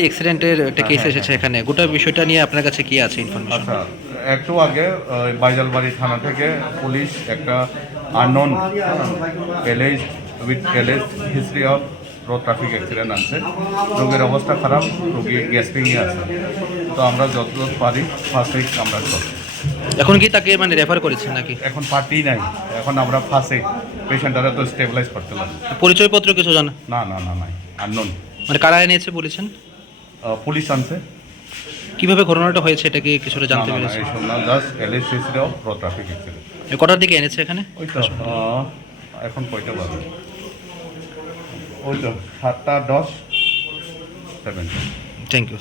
একটা অ্যাক্সিডেন্টের একটা কেস এসেছে এখানে, গোটা বিষয়টা নিয়ে আপনার কাছে কি আছে ইনফরমেশন? আচ্ছা, একটু আগে বাইজাল বাড়ি থানা থেকে পুলিশ একটা unknown alleged with alleged history of road traffic accident আছে। রোগীর অবস্থা খারাপ, রোগী গ্যাস্ট্রিংয়ে আছে। তো আমরা যতদূর পারি ফার্স্ট এইড আমরা করছি। এখন কি তাকে মানে রেফার করেছেন নাকি? এখন পার্টি নাই, এখন আমরা ফার্স্ট এইড পেশেন্টরা তো স্টেবিলাইজ করতে পারি। পরিচয়পত্র কিছু জানা? না না না নাই, আননোন। মানে কারা এনেছে বলেছেন? পুলিশ আনছে। কিভাবে ঘটনাটা হয়েছে এটা কি কিছুটা না জানতে না না, পেরেছেন? এইসব না, just alleged history of road traffic accident. কটার দিকে এনেছে এখানে? ওই তো এখন কয়টা বাজে? ওই তো 7:10, 7। Thank you.